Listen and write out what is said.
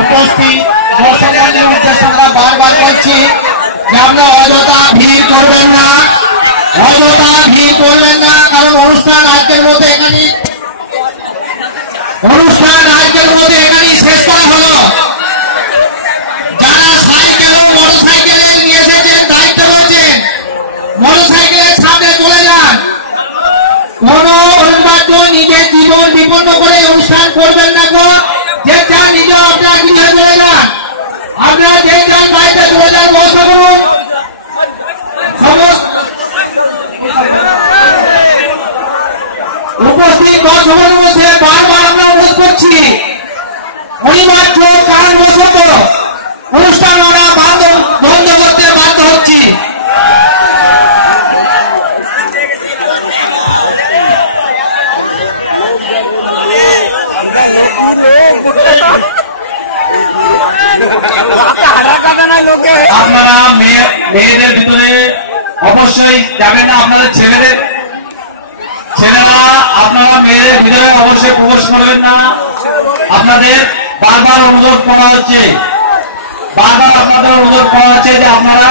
উপস্থিত দর্শকদের উদ্দেশ্যে আমরা বারবার বলছি যে আমরা অযথা ভিড় করবেন না, অযথা ভিড় করবেন না, কারণ অনুষ্ঠান আজকের মধ্যে এখানেই শেষ করা হলো। যারা সাইকেল ও মোটর সাইকেলে নিয়ে এসেছেন, দায়িত্ব রয়েছেন, মোটর সাইকেলের সামনে চলে যান। কোন অনিবার্য নিজের জীবন বিপন্ন করে অনুষ্ঠান করবেন না গো। যে যান নিজে আপনার গৃহে চলে যান, আপনারা যে যান বাড়িতে চলে যান, ব্যবস্থা করুন। উপস্থিত দর্শকের মধ্যে বারবার আমরা অনুরোধ করছি, অনিবার্য কারণবশত অনুষ্ঠান আমরা বন্ধ করতে বাধ্য হচ্ছি। আপনারা মেয়েদের ভিতরে অবশ্যই যাবেন না, আপনাদের ছেলেরা আপনারা মেয়েদের ভিতরে অবশ্যই প্রবেশ করবেন না। আপনাদের বারবার অনুরোধ করা হচ্ছে যে আপনারা